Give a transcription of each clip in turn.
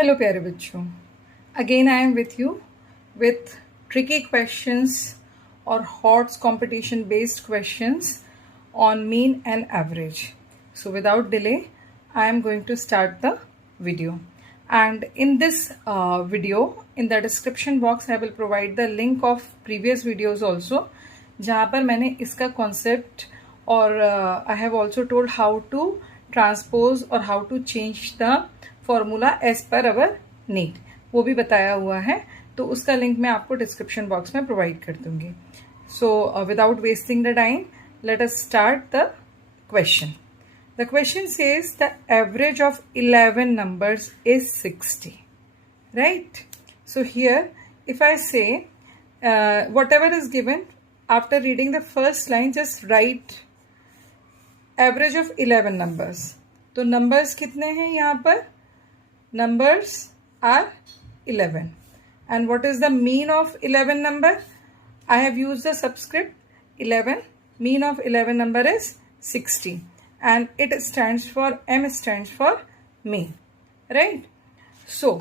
Hello प्यारे बच्चों, again I am with you with tricky questions or HOTS competition based questions on mean and average. So without delay, I am going to start the video. And in this video, in the description box, I will provide the link of previous videos also, जहाँ पर मैंने इसका concept और I have also told how to transpose or how to change the formula as per our need. वो भी बताया हुआ है, तो उसका लिंक मैं आपको डिस्क्रिप्शन बॉक्स में प्रोवाइड कर दूंगी. So without wasting the time, let us start the question. The question says the average of 11 numbers is 60. Right? So here if I से whatever is given, after reading the first line, just write average of 11 numbers. तो numbers कितने हैं यहाँ पर? Numbers are 11. And what is the mean of 11 number? I have used the subscript 11. Mean of 11 number is 60. And it stands for, M stands for mean. Right? So,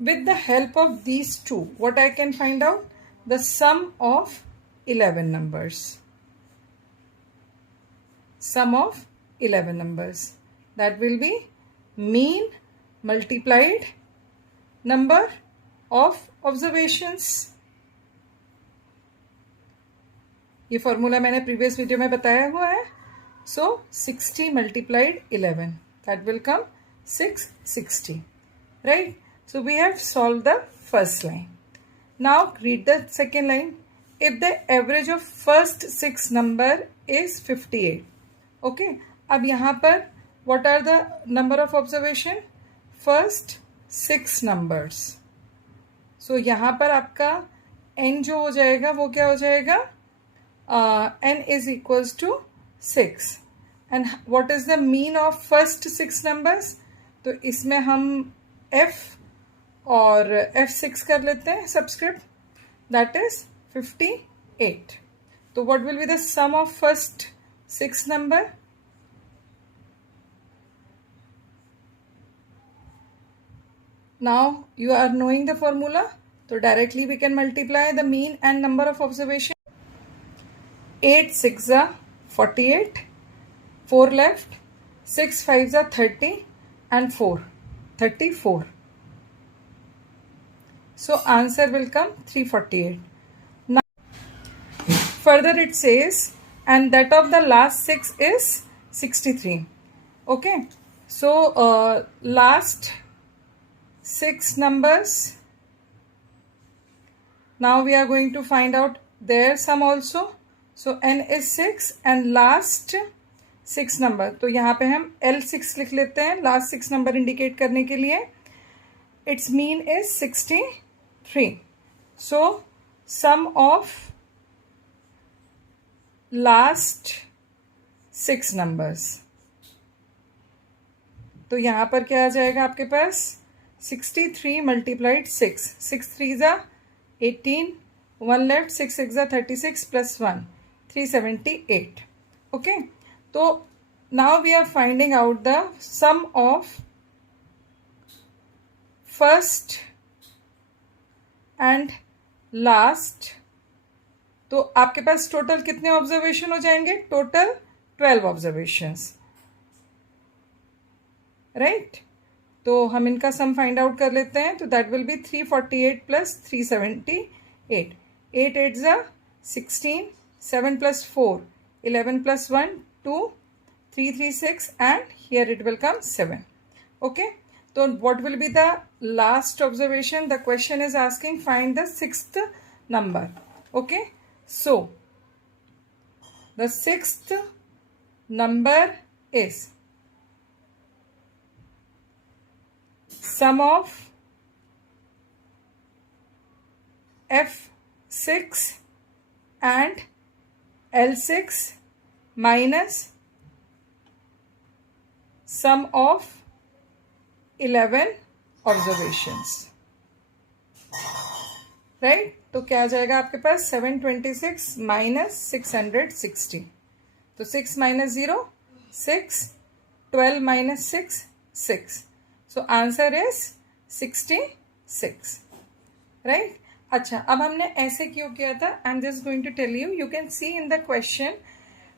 with the help of these two, what I can find out? The sum of 11 numbers. Sum of 11 numbers. That will be mean multiplied number of observations. ये formula मैंने previous video में बताया हुआ है. So 60 multiplied 11, that will come 660. Right? So we have solve the first line. Now read the second line. If the average of first 6 number is 58. Okay, अब यहाँ पर what are the number of observation? First 6 numbers. So यहाँ पर आपका n जो हो जाएगा वो क्या हो जाएगा? n is equals to 6. And what is the mean of first 6 numbers? तो इसमें हम f और f6 कर लेते हैं सबस्क्रिप्ट, दैट इज 58. तो what will be the sum of first 6 number? Now you are knowing the formula, so directly we can multiply the mean and number of observation. 8 6 are 48, 4 left, 6 5 are 30, and 4 34. So answer will come 348. Now further it says, and that of the last 6 is 63. Okay, so last 6 numbers. Now we are going to find out their sum also. So n is 6 and last 6 number. तो यहाँ पे हम L6 लिख लेते हैं last 6 number indicate करने के लिए. Its mean is 63. So sum of last 6 numbers. तो यहाँ पर क्या आ जाएगा आपके पास? 63 multiplied 6. 6 3s are 18. 1 left. 6 6s are 36 plus 1. 378. Okay. So now we are finding out the sum of first and last. तो आपके पास टोटल कितने ऑब्जर्वेशन हो जाएंगे? Total 12 observations. राइट? तो हम इनका सम फाइंड आउट कर लेते हैं. तो दैट विल बी 348 प्लस 378. 8 8 जा 16, 7 plus 4 11 plus 1 2, 336 and here it will come 7. Okay, तो what will be the last observation? The question is asking find the 6th number. Okay, so the 6th number is sum of F6 and L6 minus sum of 11 observations. Right? तो क्या आ जाएगा आपके पास? 726 minus 660. तो 6 minus 0 6, 12 minus 6 6. So answer is 66, right. अच्छा, अब हमने ऐसे क्यों किया था? I am just going to tell you. You can see in the question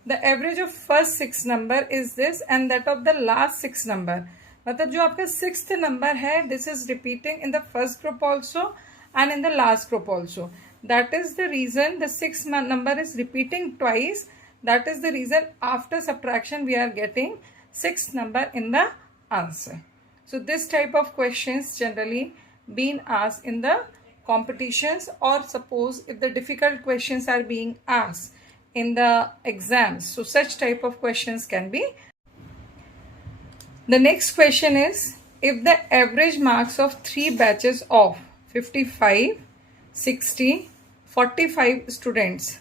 the average of first 6 number is this and that of the last 6 number. मतलब जो आपका 6th नंबर है, this is repeating in the first group also and in the last group also. That is the reason the 6th number is repeating twice. That is the reason after subtraction we are getting 6th number in the answer. So this type of questions generally been asked in the competitions, or suppose if the difficult questions are being asked in the exams, so such type of questions can be. The next question is, if the average marks of 3 batches of 55, 60, 45 students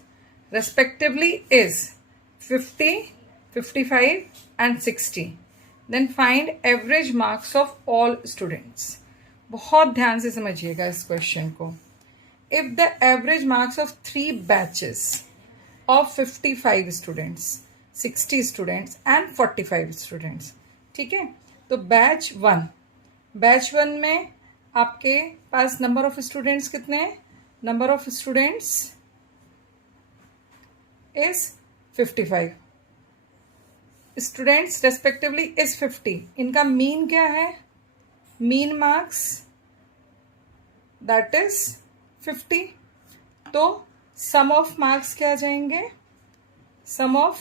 respectively is 50, 55 and 60, then find average marks of all students. बहुत ध्यान से समझिएगा इस question को. If the average marks of 3 batches of 55 students, 60 students and 45 students, ठीक है. तो batch 1 में आपके पास नंबर ऑफ स्टूडेंट्स कितने हैं? Number of students is 55, students respectively is 50. इनका मीन क्या है? Mean marks that is 50. तो सम ऑफ मार्क्स क्या आ जाएंगे? सम ऑफ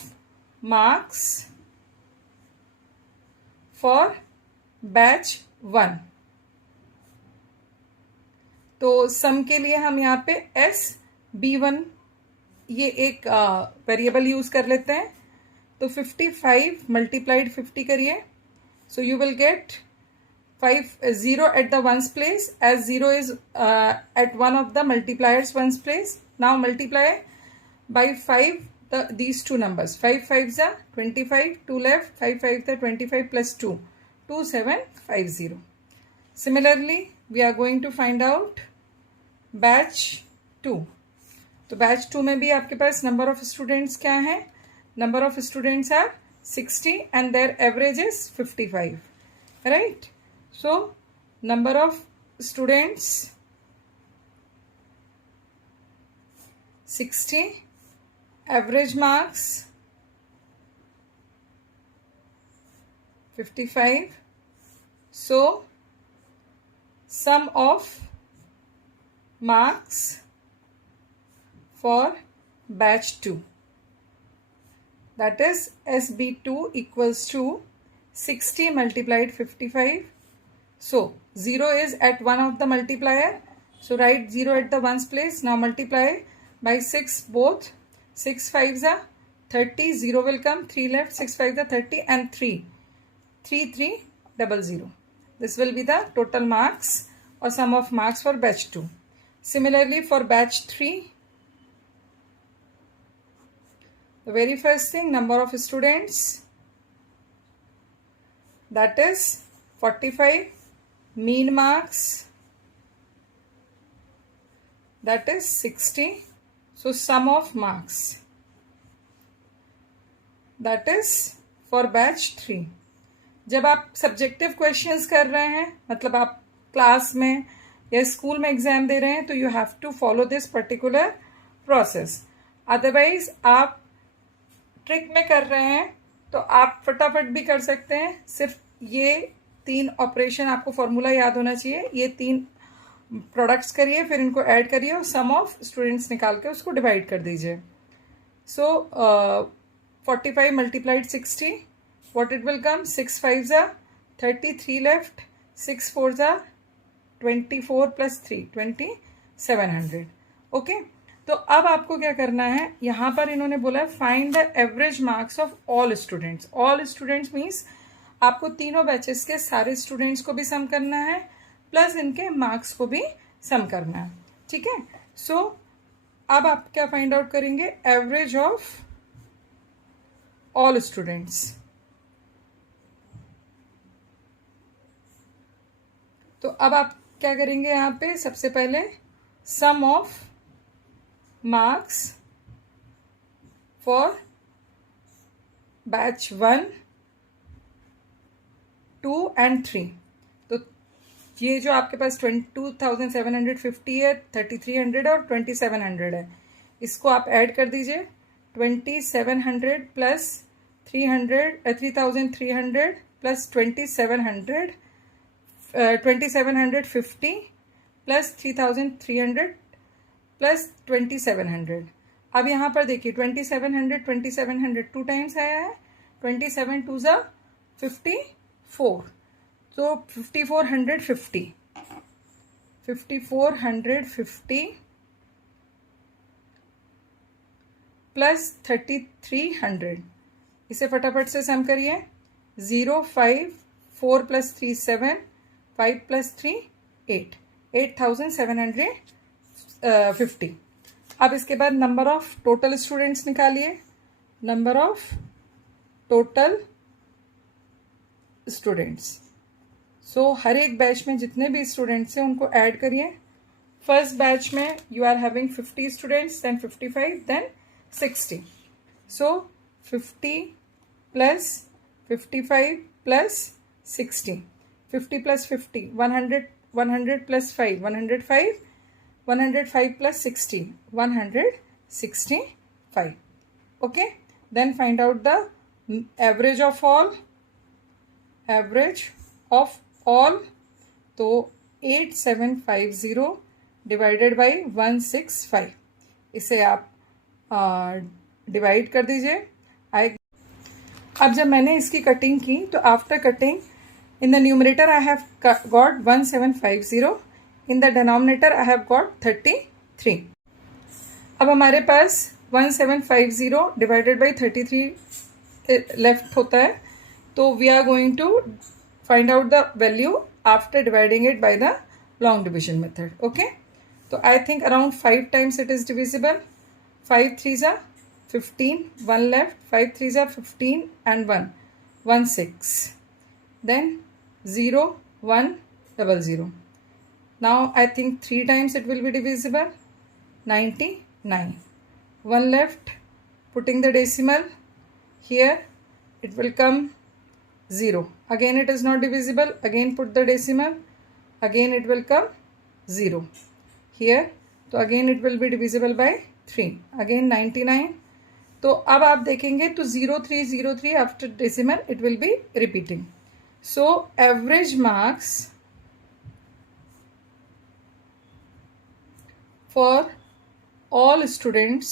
मार्क्स फॉर बैच 1. तो सम के लिए हम यहाँ पे SB1 ये एक वेरिएबल यूज कर लेते हैं. तो 55 मल्टीप्लाइड 50 करिए. So you will get 0 at the ones place, as 0 is at one of the multipliers ones place. Now multiply by 5 these two numbers. 5 5s are 25, 2 left, 5 5s are 25 plus 2, 2750. Similarly, we are going to find out batch 2. तो batch 2 में भी आपके पास number of students क्या है? Number of students are 60 and their average is 55, right. So number of students 60, average marks 55. So sum of marks for batch 2, that is SB2 equals to 60 multiplied 55. So 0 is at one of the multiplier, so write 0 at the ones place. Now multiply by 6 both. 6 5s are 30, 0 will come, 3 left, 6 5s are 30 and 3,300. This will be the total marks or sum of marks for batch 2. Similarly for batch 3, the very first thing, number of students, that is 45, mean marks that is 60. So sum of marks, that is for batch 3. जब आप subjective questions कर रहे हैं, मतलब आप class में या school में एग्जाम दे रहे हैं, तो you have to follow this particular process. Otherwise आप ट्रिक में कर रहे हैं तो आप फटाफट भी कर सकते हैं. सिर्फ ये 3 ऑपरेशन आपको फॉर्मूला याद होना चाहिए. ये 3 प्रोडक्ट्स करिए, फिर इनको ऐड करिए और सम ऑफ स्टूडेंट्स निकाल के उसको डिवाइड कर दीजिए. सो 45 multiplied 60, what it will come? 6 5s are 30, 3 left, 6 4s are 24 plus 3, 2700. Okay. तो अब आपको क्या करना है? यहां पर इन्होंने बोला find the average marks of all students. All students means आपको तीनों बैचेस के सारे स्टूडेंट्स को भी सम करना है, प्लस इनके मार्क्स को भी सम करना है, ठीक है. सो अब आप क्या फाइंड आउट करेंगे? Average of all students. तो अब आप क्या करेंगे? यहाँ पे सबसे पहले sum of marks for batch 1, 2 and 3. तो ये जो आपके पास 22,750 है, 3,300 और 2,700 है, इसको आप ऐड कर दीजिए। 2,700 प्लस 3,300 प्लस 2,700, 2,750 प्लस 3,300 प्लस 2,700। अब यहाँ पर देखिए 2,700 टू टाइम्स आया है, 27 टू ज़ा 54, तो 5,450 प्लस 3,300, इसे फटाफट से सम करिए। 0, 5, 4 प्लस 3 7, 5 प्लस 3 8, 8,750। अब इसके बाद नंबर ऑफ टोटल स्टूडेंट्स निकालिए। नंबर ऑफ टोटल स्टूडेंट्स, सो हर एक बैच में जितने भी स्टूडेंट्स हैं उनको ऐड करिए। फर्स्ट बैच में you are having 50 students, then 55, then 60। So 50 plus 55 plus 60, 50 plus 50, 100, 100 plus 5, 105, 105 plus 60, 165. Okay, then find out the average of all. तो 8750 डिवाइडेड बाई 165, इसे आप डिवाइड कर दीजिए। अब जब मैंने इसकी कटिंग की तो after cutting in the numerator I have got 1750, in the denominator I have got 33। अब हमारे पास 1750 डिवाइडेड बाई 33 लेफ्ट होता है, तो we are going to find out the value after dividing it by the long division method. Okay, तो I think around 5 times it is divisible. 5 3s are 15, 1 left, 5 3s are 15 and 1, 16, then 0 1 0 0। Now I think 3 times it will be divisible, 99, 1 left, putting the decimal here, it will come 0, again it is not divisible, again put the decimal, again it will come 0 here, so again it will be divisible by 3, again 99। तो अब आप देखेंगे तो 0303 after decimal it will be repeating. So average marks for all students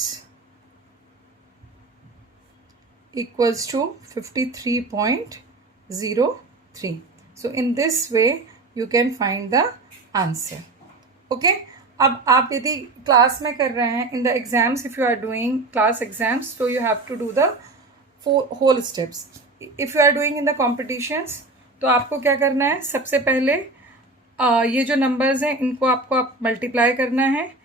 equals to 53.03. So in this way you can find the answer. Okay, अब आप यदि class में कर रहे हैं in the exams, if you are doing class exams, तो you have to do the whole steps. If you are doing in the competitions, तो आपको क्या करना है, सबसे पहले ये जो नंबर्स हैं इनको आपको आप मल्टीप्लाई करना है,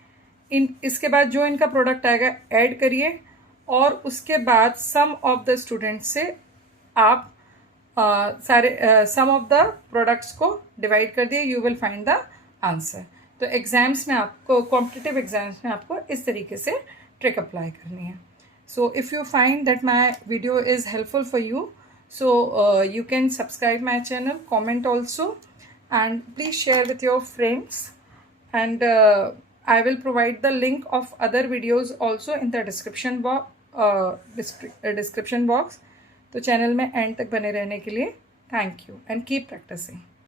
इसके बाद जो इनका प्रोडक्ट आएगा ऐड करिए, और उसके बाद सम ऑफ द स्टूडेंट्स से आप सारे सम ऑफ द प्रोडक्ट्स को डिवाइड कर दिए, you will find the answer. तो एग्जाम्स में आपको, कॉम्पिटिटिव एग्जाम्स में आपको इस तरीके से ट्रिक अप्लाई करनी है। So if you find that my video is helpful for you, so you can subscribe my channel, comment also, and please share with your friends, and I will provide the link of other videos also in the description box, तो channel में end तक बने रहने के लिए thank you and keep practising.